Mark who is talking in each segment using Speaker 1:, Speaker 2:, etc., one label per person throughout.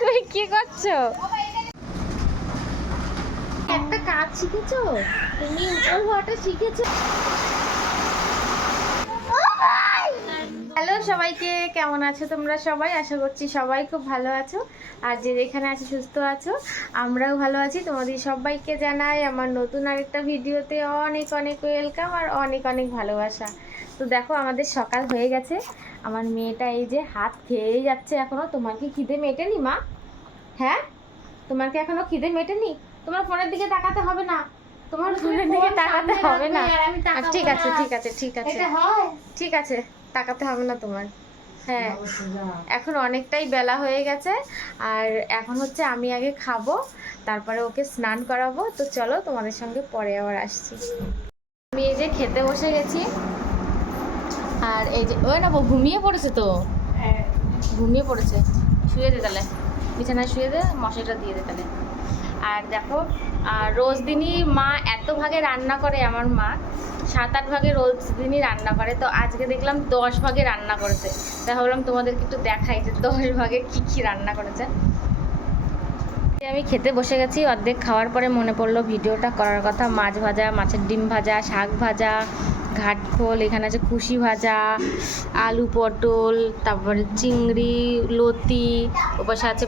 Speaker 1: তুমি কি করছ? একটা কাজ শিখেছো? তুমি উপর হওয়াটা শিখেছো? হ্যালো সবাইকে কেমন আছো তোমরা সবাই? আশা করছি সবাই খুব ভালো আছো। আর যে যেখানে আছে সুস্থ আছো আমরাও ভালো আছি। তোমাদের সবাইকে জানাই আমার নতুন আরেকটা ভিডিওতে অনেক অনেক ওয়েলকাম আর অনেক অনেক ভালোবাসা। তো দেখো আমাদের সকাল হয়ে গেছে। আমার মেয়েটা এই যে হাত খেয়েই যাচ্ছে এখনও। তোমার কি খিদে মেটেনি মা? হ্যাঁ? তোমার কি এখনও খিদে মেটেনি? তোমার ফোনের দিকে তাকাতে হবে না। তোমার ফোনের দিকে তাকাতে হবে না। আচ্ছা, ঠিক আছে ঠিক আছে ঠিক আছে। ঠিক আছে তাকাতে হবে না তোমার। হ্যাঁ। এখন অনেকটাই বেলা হয়ে গেছে। আর এখন হচ্ছে আমি আগে খাব তারপরে ওকে স্নান করাবো। তো চলো তোমাদের সঙ্গে পরে আবার আসছি। আমি এই যে খেতে বসে গেছি। আর এই যে ওই না ঘুমিয়ে পড়েছে তো? ঘুমিয়ে পড়েছে। শুয়ে দে তাহলে। বিছানায় শুয়ে দে মশারিটা দিয়ে দে তাহলে। আর দেখো আর রোজ দিনই মা এত ভাগে রান্না করে আমার মা। সাত আট ভাগে রোজ দিনই রান্না করে। তো আজকে দেখলাম দশ ভাগে রান্না করেছে। তাই ভাবলাম তোমাদেরকে একটু দেখাই যে দশ ভাগে কী কী রান্না করেছে। আমি খেতে বসে গেছি অর্ধেক খাওয়ার পরে মনে পড়ল ভিডিওটা করার কথা। মাছ ভাজা মাছের ডিম ভাজা শাক ভাজা ঘাটখোল এখানে আছে খুশি ভাজা, আলু পটল, তারপরে চিংড়ি, লতি, ওপাশে আছে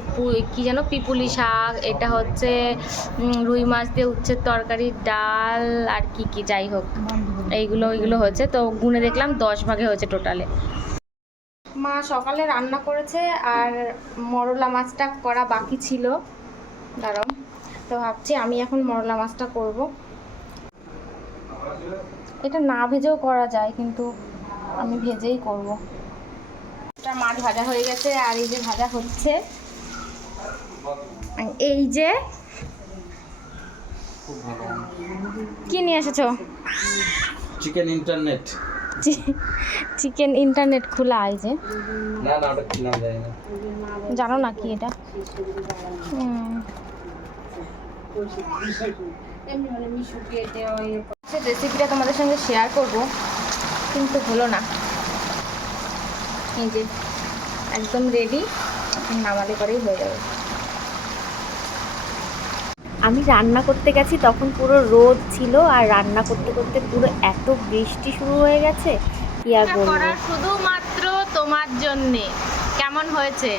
Speaker 1: কি যেন পিপুলি শাক, এটা হচ্ছে রুই মাছ দিয়ে উচ্ছের তরকারি, ডাল, আর কি কি, যাই হোক। এইগুলো, ওইগুলো হয়েছে তো গুনে দেখলাম দশ ভাগে হয়েছে টোটালে। মা সকালে রান্না করেছে আর মরলা মাছটা করা বাকি ছিল। দাঁড়াও। তো ভাবছি আমি এখন মরলা মাছটা করব। এটা না ভেজেও করা যায় কিন্তু আমি ভেজেই করব। এটা মাছ ভাজা হয়ে গেছে আর এই যে ভাজা হচ্ছে। এই যে কি নিয়ে এসেছ?
Speaker 2: চিকেন ইন্টারনেট
Speaker 1: চিকেন ইন্টারনেট খোলা এই যে।
Speaker 2: না না ওটা কি নাম জানি না।
Speaker 1: জানো না কি এটা? হুম। রেসিপিটা তোমাদের সঙ্গে শেয়ার করব কিন্তু হলো না। এই যে একদম রেডি নামালে পরেই হয়ে যাবে। আমি রান্না করতে গেছি তখন পুরো রোদ ছিল আর রান্না করতে করতে পুরো এত বৃষ্টি শুরু হয়ে গেছে কি আর বলব? শুধুমাত্র তোমার জন্যে। কেমন হয়েছে?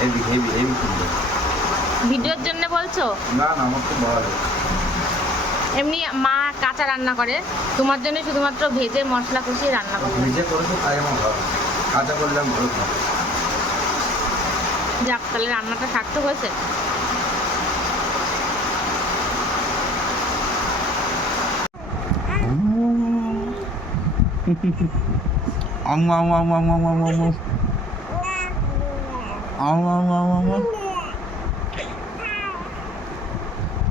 Speaker 2: হেভি হেভি হেভি
Speaker 1: ভিডিওর জন্য বলছো?
Speaker 2: না না আমার তো ভালো লাগে।
Speaker 1: এমনি মা কাঁচা রান্না করে তোমার জন্য শুধুমাত্র ভেজে মশলা কষিয়ে রান্না করে
Speaker 2: নিজে করেছ তাই আমার ভালো কাঁচা করলে আমি ভালো
Speaker 1: যাক তাহলে রান্নাটা সার্থক হয়েছে
Speaker 2: আম আম আম আম আম আম আম আম আম আম আম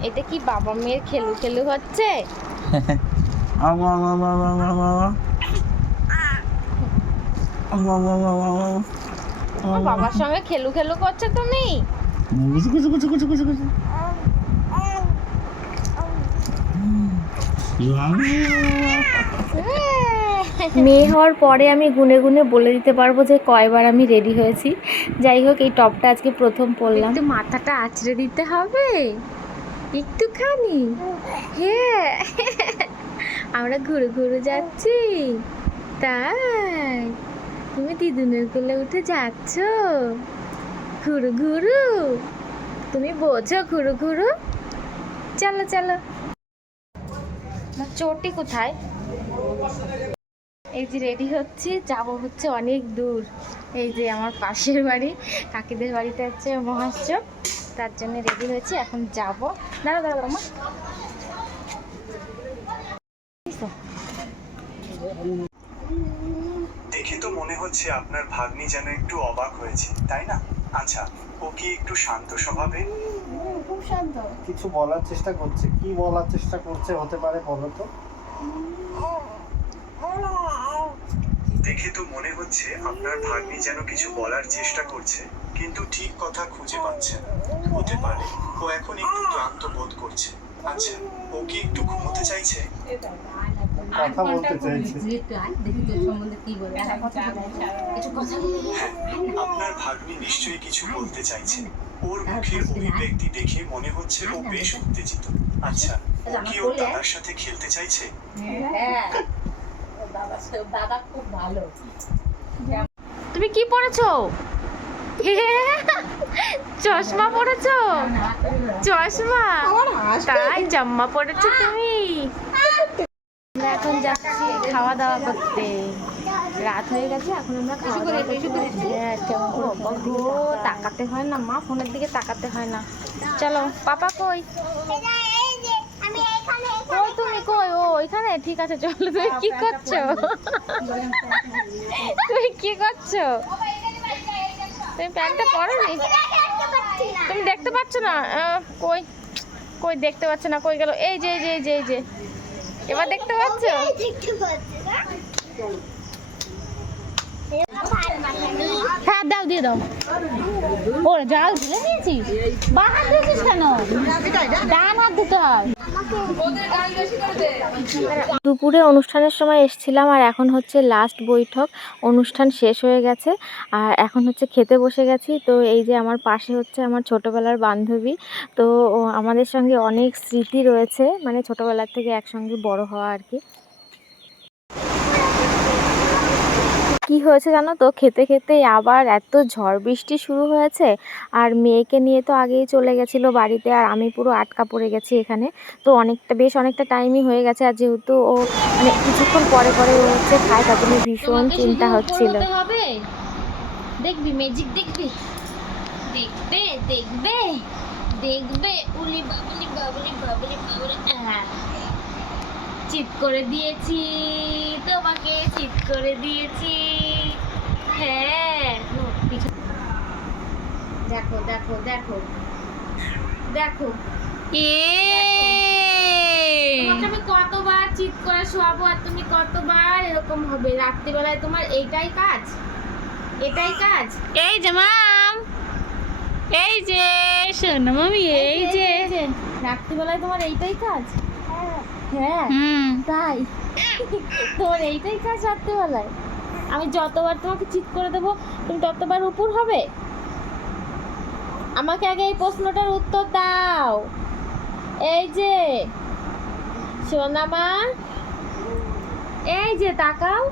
Speaker 1: এটা কি বাবা মেয়ের খেলু খেলু হচ্ছে বাবার সঙ্গে খেলু খেলু তুমি মেয়ে হওয়ার পরে আমি গুনে গুনে বলে দিতে পারব যে কয়বার আমি রেডি হয়েছি যাই হোক এই টপটা আজকে প্রথম পরলাম মাথাটা আছড়ে দিতে হবে একটুখানি? হ্যাঁ। আমরা ঘুরে ঘুরে যাচ্ছি। তাই। তুমি দিদুনের কোলে উঠে যাচ্ছ? ঘুরু ঘুরু। তুমি বোঝো ঘুরু ঘুরু। চলো চলো। চটি কোথায়? এই যে রেডি হচ্ছে, যাব হচ্ছে অনেক দূর। এই যে আমার পাশের বাড়ি কাকিদের বাড়িতে হচ্ছে মহাশ্চব তার জন্য রেডি হয়েছি এখন যাব। দাঁড়া দাঁড়া মা।
Speaker 3: দেখে তো মনে হচ্ছে আপনার ভাগ্নি যেন একটু অবাক হয়েছে তাই না? আচ্ছা ও কি একটু শান্ত স্বভাবে?
Speaker 1: খুব শান্ত।
Speaker 4: কিছু বলার চেষ্টা করছে কি বলার চেষ্টা করছে হতে পারে বলো তো?
Speaker 3: দেখে তো মনে হচ্ছে আপনার ভাগ্নি যেন কিছু বলার চেষ্টা করছে কিন্তু ঠিক কথা খুঁজে পাচ্ছে না। হতে পারে ও এখন একটু ক্লান্ত বোধ করছে। আচ্ছা ও কি একটু ঘুমোতে চাইছে?
Speaker 4: কথা বলতে চাইছে।
Speaker 3: আপনার ভাগ্নি নিশ্চয়ই কিছু বলতে চাইছে। ওর মুখের অভিব্যক্তি দেখে মনে হচ্ছে ও বেশ উত্তেজিত। আচ্ছা ও কি ওর দাদার সাথে খেলতে চাইছে?
Speaker 1: দাদা খুব ভালো।
Speaker 5: তুমি কি পড়েছো? চশমা পড়েছো? চশমা? তাই জাম্মা পড়েছো তুমি। আমরা এখন যাচ্ছি খাওয়া দাওয়া করতে। রাত হয়ে গেছে এখন আমরা খাওয়া দাওয়া করতে। হ্যাঁ, তাকাতে হয় না মা ফোনের দিকে তাকাতে হয় না। চলো পাপা কই? কই তুমি কই? ও ওইখানে ঠিক আছে চলো তুমি কি করছ? তুমি কি করছ? তুমি প্যান্টটা পরোনি তুমি দেখতে পাচ্ছ না? আহ, কই? কই দেখতে পাচ্ছ না? কই গেল? এই যে এই যে এই যে এই যে। এবার দেখতে পাচ্ছ? হ্যাঁ দাও দিয়ে দাও। ওরে জাল ঢেলে নিয়েছিস? বাঁ হাত দিয়েছিস কেন? হয় দুপুরে অনুষ্ঠানের সময় এসেছিলাম আর এখন হচ্ছে লাস্ট বৈঠক। অনুষ্ঠান শেষ হয়ে গেছে আর এখন হচ্ছে খেতে বসে গেছি। তো এই যে আমার পাশে হচ্ছে আমার ছোটোবেলার বান্ধবী। তো আমাদের সঙ্গে অনেক স্মৃতি রয়েছে মানে ছোটোবেলার থেকে একসঙ্গে বড় হওয়া আর কি। কি হয়েছে জানো তো? খেতে খেতে আবার এত ঝড় বৃষ্টি শুরু হয়েছে আর মেয়েকে নিয়ে তো আগেই চলে গেছিল বাড়িতে আর আমি পুরো আটকা পড়ে গেছি এখানে। তো অনেকটা বেশ অনেকটা টাইমই হয়ে গেছে আর যেহেতু ও মানে কিছুক্ষণ পরে পরে ও হচ্ছে খায় তার জন্য ভীষণ চিন্তা হচ্ছিল।
Speaker 1: দেখবি ম্যাজিক দেখবি। দেখবে দেখবে দেখবে। উলি বাবুলি বাবুলি বাবুলি বাবুলি চিৎ করে দিয়েছি তোমাকে চিৎ করে দিয়েছি। হ্যাঁ দেখো দেখো দেখো দেখো। আমি কতবার চিৎ করে শোয়াবো আর তুমি কতবার এরকম হবে? রাত্রিবেলায় তোমার এইটাই কাজ? এটাই কাজ?
Speaker 5: এই যে মাম। এই যে শোনো মামি এই যে।
Speaker 1: রাত্রিবেলায় তোমার এইটাই কাজ? হ্যাঁ তাই? তোমার এইটাই কাজ রাত্রিবেলায়। আমি যতবার তোমাকে চিৎ করে দেবো তুমি ততবার উপর হবে। আমাকে আগে এই প্রশ্নটার উত্তর দাও। এই যে সোনামা এই যে তাকাও।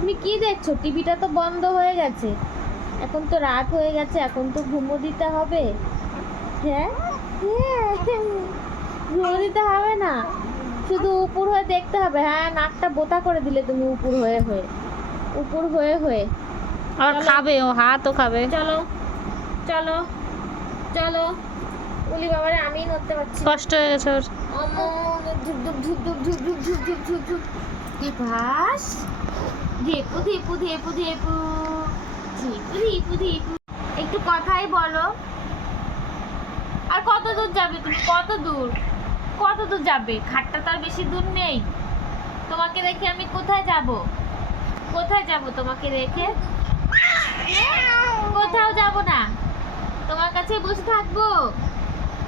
Speaker 1: তুমি কি দেখছ? টিভিটা তো বন্ধ হয়ে গেছে। এখন তো রাত হয়ে গেছে এখন তো ঘুমো দিতে হবে। হ্যাঁ? হ্যাঁ। ঘুমো দিতে হবে না। শুধু উপর হয়ে দেখতে হবে হ্যাঁ নাকটা বোতা করে দিলে তুমি উপর হয়ে হয়ে উপর হয়ে হয়ে
Speaker 5: আর খাবে ও হাত ও খাবে
Speaker 1: চলো চলো চলো উলি বাবারে আমি নড়তে পারছি
Speaker 5: কষ্ট হয়ে গেছে ওর
Speaker 1: দেবাস ধেপু ধেপু ধেপু ধেপু ধেপু ধেপু ধেপু একটু কথাই বলো আর কত দূর যাবে তুমি কত দূর কত দূর যাবে? খাটটা তো আর বেশি দূর নেই। তোমাকে রেখে আমি কোথায় যাব? কোথায় যাব তোমাকে রেখে? কোথাও যাব না। তোমার কাছে বসে থাকব।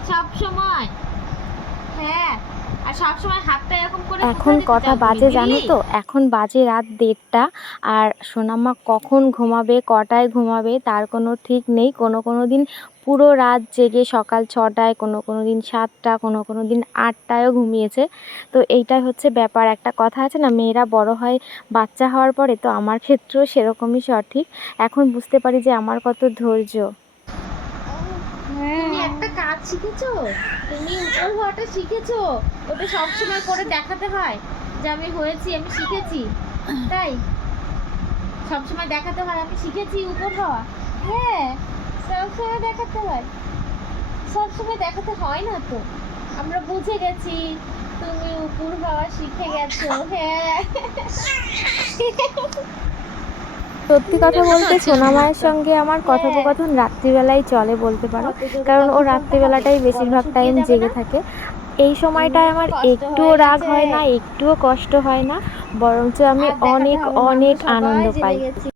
Speaker 1: সব সময়। হ্যাঁ আর সব হাতটা এরকম করে
Speaker 5: এখন কথা বাজে জানো তো? এখন বাজে রাত দেড়টা। আর সোনামা কখন ঘুমাবে কটায় ঘুমাবে তার কোনো ঠিক নেই। কোনো কোনো দিন পুরো রাত জেগে সকাল ছটায়, কোনো কোনো দিন সাতটা, কোনো কোনো দিন আটটায়ও ঘুমিয়েছে। তো এইটাই হচ্ছে ব্যাপার। একটা কথা আছে না, মেয়েরা বড় হয়, বাচ্চা হওয়ার পরে তো আমার ক্ষেত্রেও সেরকমই সঠিক। এখন বুঝতে পারি যে আমার কত ধৈর্য।
Speaker 1: একটা কাজ শিখেছো? তুমি উপর হওয়াটা শিখেছো? ওটা সবসময় করে দেখাতে হয় যে আমি হয়েছি, আমি শিখেছি। তাই? সবসময় দেখাতে হয়, আমি শিখেছি উপর হওয়া। হ্যাঁ সবসময় দেখাতে হয়। সবসময় দেখাতে হয় না তো। আমরা বুঝে গেছি তুমি উপর হওয়া শিখে গেছো হ্যাঁ।
Speaker 5: সত্যি কথা বলতে সোনা মায়ের সঙ্গে আমার কথোপকথন রাত্রিবেলায় চলে বলতে পারো। কারণ ও রাত্রিবেলাটাই বেশিরভাগ টাইম জেগে থাকে। এই সময়টায় আমার একটুও রাগ হয় না একটুও কষ্ট হয় না। বরঞ্চ আমি অনেক অনেক আনন্দ পাই।